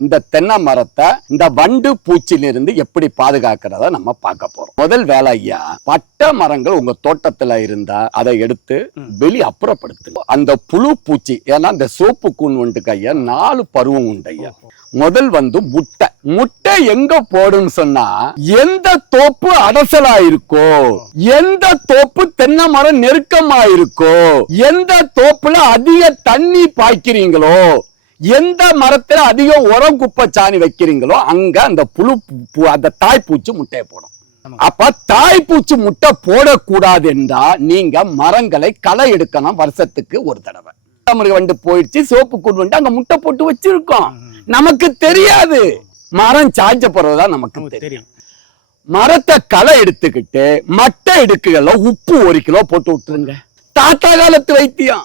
இந்த தென்னை மரத்தை இந்த வண்டு பூச்சிலிருந்து எப்படி பாதுகாக்கிறத நம்ம பார்க்க போறோம். முதல் வேலை ஐயா, பட்டை மரங்கள் உங்க தோட்டத்துல இருந்தா அதை எடுத்து வெளி அப்புறப்படுத்து. அந்த புழு பூச்சி, ஏன்னா இந்த சோப்பு கூன் உண்டுக்கு ஐயா 4 பருவம் உண்டு ஐயா. முதல் முட்டை எங்க போடுன்னு சொன்னா, எந்த தோப்பு அடசலா இருக்கோ, எந்த தோப்பு தென்னை மரம் நெருக்கமா இருக்கோ, எந்த தோப்புல அதிக தண்ணி பாய்க்கிறீங்களோ, எந்த மரத்துல அதிகம் உரம் குப்பை சாணி வைக்கிறீங்களோ அங்க அந்த அந்த தாய்ப்பூச்சி முட்டையை போடும். அப்ப தாய்ப்பூச்சி முட்டை போடக்கூடாது என்றா நீங்க மரங்களை களை எடுக்கணும் வருஷத்துக்கு ஒரு தடவை. வண்டு போயிடுச்சு, சோப்பு கூண்டு வந்து அங்க முட்டை போட்டு வச்சிருக்கோம், நமக்கு தெரியாது. மரம் சாய்ஞ்ச போறதுதான் நமக்கு தெரியும். மரத்தை களை எடுத்துக்கிட்டு மட்டை எடுக்குகள்ல உப்பு 1 கிலோ போட்டு விட்டுருங்க. தாத்தா காலத்து வைத்தியம்.